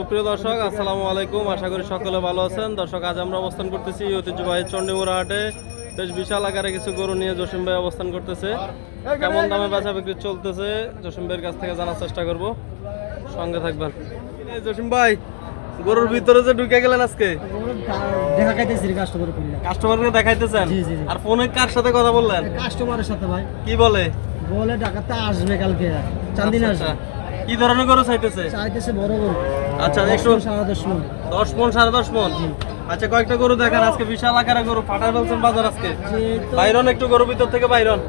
সুপ্রিয় দর্শক আসসালামু আলাইকুম। আশা করি সকলে ভালো আছেন। দর্শক আজ আমরা অবস্থান করতেছি ঐতিহ্যবাহী চণ্ডীমুড়া হাটে বেশ বিশাল আকারে কিছু গরু নিয়ে জসিম ভাই অবস্থান করতেছে। কেমন দামে বেচা বিক্রি চলতেছে? জসিম ভাইয়ের কাছ থেকে জানার চেষ্টা করব। সঙ্গে থাকবেন। জসিম ভাই গরুর ভিতরে যে ঢুকে গেলেন আজকে? কাস্টমারকে দেখাইতেছেন? জি, জি, জি। আর ফোনে কার সাথে কথা বললেন? কাস্টমারের সাথে ভাই। কি বলে? বলে ঢাকাতে আসবে কালকে। চান্দিনা আচ্ছা, আসবে। আচ্ছা। কি ধরনের গরু চাইতেছে? চাইতেছে বড় বড় আচ্ছা মণ, সাড়ে দশ মণ। দশ মন সাড়ে দশ মন? আচ্ছা কয়েকটা গরু দেখান আজকে বিশাল আকারে গরু ফেলছেন বাজার আজকে। বাইরন একটু গরু ভিতর থেকে বাইরন।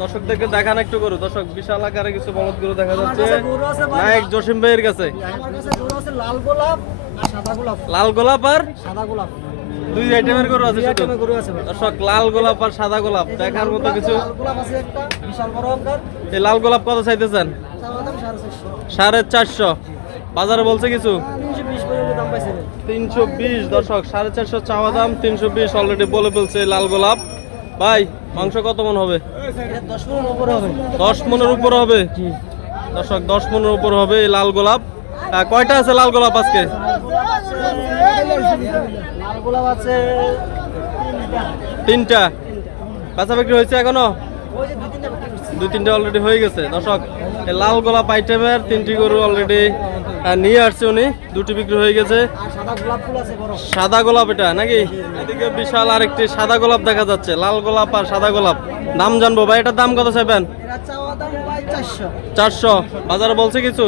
দর্শকদেরকে দেখান একটু গরু। দর্শক বিশাল আকারে কিছু বলদ গরু দেখা যাচ্ছে। গরু। নায়ক জসিম ভাইয়ের কাছে। আমার কাছে গরু আছে লাল গোলাপ আর সাদা গোলাপ। লাল গোলাপ আর? সাদা গোলাপ। দুই আইটেমের গরু আছে শুধু। আইটেমের গরু আছে ভাই। দর্শক লাল গোলাপ আর সাদা গোলাপ। দেখার মতো কিছু লাল গোলাপ এই লাল কত চাইতেছেন? সাড়ে চারশো। বাজারে বলছে কিছু? তিনশো বিশ দর্শক, সাড়ে চারশো চাওয়া দাম, তিনশো বিশ অলরেডি বলে ফেলছে লাল গোলাপ। ভাই, মাংস কত মন হবে? দশ মনের উপরে হবে? দর্শক, দশ মনের উপর হবে এই লাল গোলাপ। কয়টা আছে লাল গোলাপ আজকে? তিনটা। বেচা বিক্রি হয়েছে এখনও? দুই তিনটা অলরেডি হয়ে গেছে। দর্শক লাল গোলাপ আইটেমের তিনটি গরু অলরেডি নিয়ে আসছে উনি। দুটি বিক্রি হয়ে গেছে। সাদা গোলাপ এটা, নাকি? এদিকে বিশাল আরেকটি সাদা গোলাপ দেখা যাচ্ছে। লাল গোলাপ আর সাদা গোলাপ। দাম জানব ভাই, এটার দাম কত চাইবেন? চারশো। বাজারে বলছে কিছু?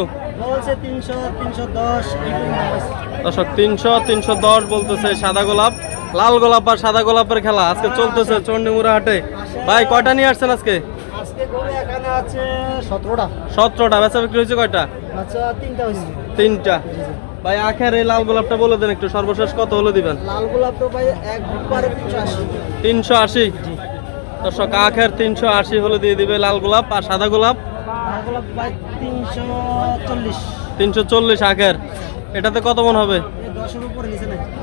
দর্শক, তিনশো তিনশো দশ বলতেছে সাদা গোলাপ। লাল গোলাপ আর সাদা গোলাপের খেলা আজকে চলতেছে চন্ডিমুড়া হাটে। ভাই, কয়টা নিয়ে আসছেন আজকে? সতেরোটা। বেচা বিক্রি হয়েছে কয়টা? তিনটা ভাই আখের এই লাল গোলাপটা বলে দেন একটু সর্বশেষ কত হলে দিবেন? লাল গোলাপ ভাই একবারে তিনশো আশি। দর্শক আখের তিনশো আশি হলে দিয়ে দিবে লাল গোলাপ আর সাদা গোলাপ? গোলাপ তিনশো চল্লিশ। তিনশো চল্লিশ আখের। এটাতে কত মন হবে?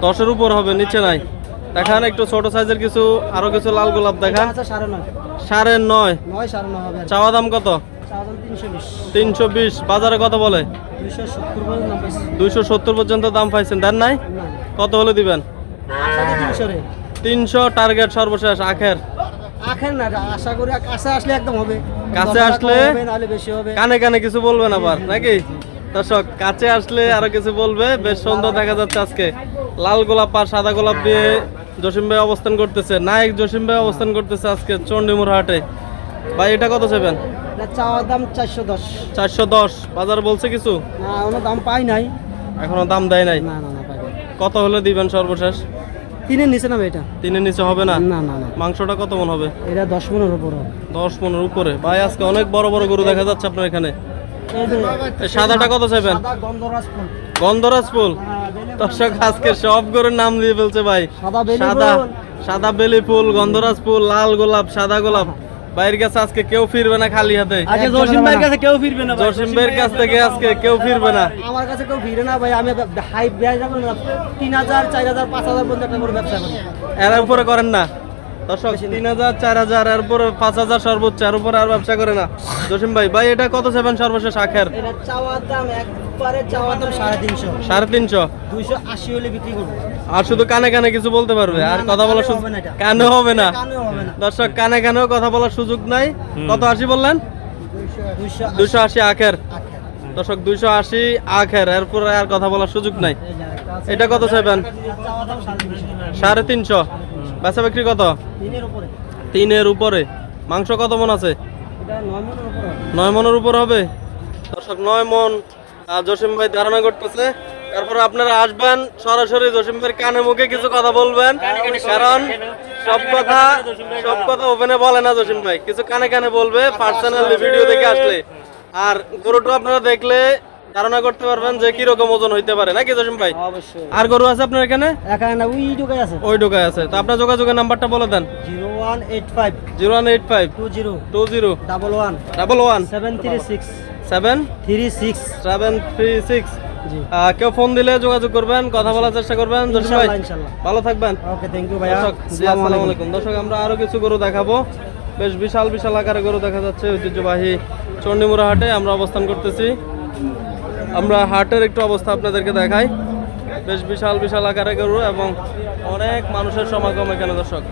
দশের উপর হবে নিচে নাই। দেখান একটু ছোট সাইজের কিছু আরও কিছু লাল গোলাপ দেখান। সাড়ে নয়। চাওয়া দাম কত? তিনশো বিশ। বাজারে কত বলে? দুইশো সত্তর পর্যন্ত দাম পাইছেন। দেন নাই? কত হলে দিবেন? তিনশো টার্গেট সর্বশেষ আখের। আখের না আশা করি কাছে আসলে কানে কানে কিছু বলবেন আবার নাকি? দর্শক কাছে আসলে আরও কিছু বলবে। বেশ সুন্দর দেখা যাচ্ছে আজকে। লাল গোলাপ আর সাদা গোলাপ দিয়ে জসিম ভাই অবস্থান করতেছে নায়ক জসিম ভাই অবস্থান করতেছে আজকে চন্ডিমুর হাটে। ভাই এটা কত চাইবেন? চাওয়ার দাম চারশো দশ। চারশো দশ। বাজার বলছে কিছু? না দাম পাই নাই। এখনও দাম দেয় নাই? না না না কত হলে দিবেন সর্বশেষ? তিনের নিচে নামে এটা। তিনের নিচে হবে না? না না না। মাংসটা কত মন হবে? এটা দশ মনের উপর দশ পনেরো উপরে। ভাই আজকে অনেক বড় বড় গরু দেখা যাচ্ছে আপনার এখানে। সাদাটা কত চাইবেন? গন্ধরাজ ফুল। গন্ধরাজ ফুল। হ্যাঁ, ফুল। দর্শক আজকে সব গরুর নাম দিয়ে ফেলছে ভাই। সাদা সাদা বেলি ফুল গন্ধরাজ ফুল লাল গোলাপ সাদা গোলাপ। ভাইয়ের কাছে আজকে কেউ ফিরবে না খালি হাতে। আজকে জসিম ভাইয়ের কাছে কেউ ফিরবে না জসিম ভাইয়ের কাছ থেকে আজকে কেউ ফিরবে না। আমার কাছে কেউ ফিরে না ভাই। আমি হাই ব্যয় যাব না। তিন হাজার চার হাজার পাঁচ হাজার পর্যন্ত একটা করে ব্যবসা করি। এর উপরে করেন না। দর্শক তিন হাজার চার হাজার এর উপরে পাঁচ হাজার সর্বোচ্চ এর উপরে আর ব্যবসা করে না। জসিম ভাই ভাই এটা কত সেভেন সর্বশেষ আখের? সাড়ে তিনশো। আর শুধু কানে কানে কিছু বলতে পারবে? আর কথা বলার কানে সুযোগ হবে না কানে হবে না। কানেও হবে না। দর্শক কানে কানেও কথা বলার সুযোগ নাই। কত আশি বললেন? দুশো আশি। আখের। দর্শক দুইশো আশি আখের এরপরে আর কথা বলার সুযোগ নাই। এটা কত চাইবেন? সাড়ে তিনশো। বেচা বিক্রি কত? তিনের উপরে। মাংস কত মন আছে? নয় মনের উপরে হবে। দর্শক নয় মন জসিম ভাই ধারণা করতেছে। তারপরে আপনারা আসবেন সরাসরি জসিম ভাইয়ের কানে মুখে কিছু কথা বলবেন। কারণ সব কথা সব কথা ওপেনে বলে না জসিম ভাই। কিছু কানে কানে বলবে পার্সোনালি ভিডিও দেখে আসলে। আর গরুটা আপনারা দেখলে ধারণা করতে পারবেন যে কীরকম ওজন হইতে পারে। নাকি জসিম ভাই? অবশ্যই। আর গরু আছে আপনার এখানে? এখানে না ওই ঢুকে আছে। ওই ঢোকায় আছে। তো আপনার যোগাযোগের নাম্বারটা বলে দেন। Zero one eight five. Zero one eight five. Two zero. Two zero. Double one. Double one. Seven three six. Seven three six. Seven three six. কেউ ফোন দিলে যোগাযোগ করবেন কথা বলার চেষ্টা করবেন। জসিম ভাই ভালো থাকবেন। ওকে থ্যাংক ইউ দর্শক আসসালামু আলাইকুম। দর্শক আমরা আরও কিছু গরু দেখাবো। বেশ বিশাল বিশাল আকারে গরু দেখা যাচ্ছে। ঐতিহ্যবাহী চণ্ডীমুড়া হাটে আমরা অবস্থান করতেছি। আমরা হাটের একটু অবস্থা আপনাদেরকে দেখাই। বেশ বিশাল বিশাল আকারে গরু এবং অনেক মানুষের সমাগম এখানে, দর্শক।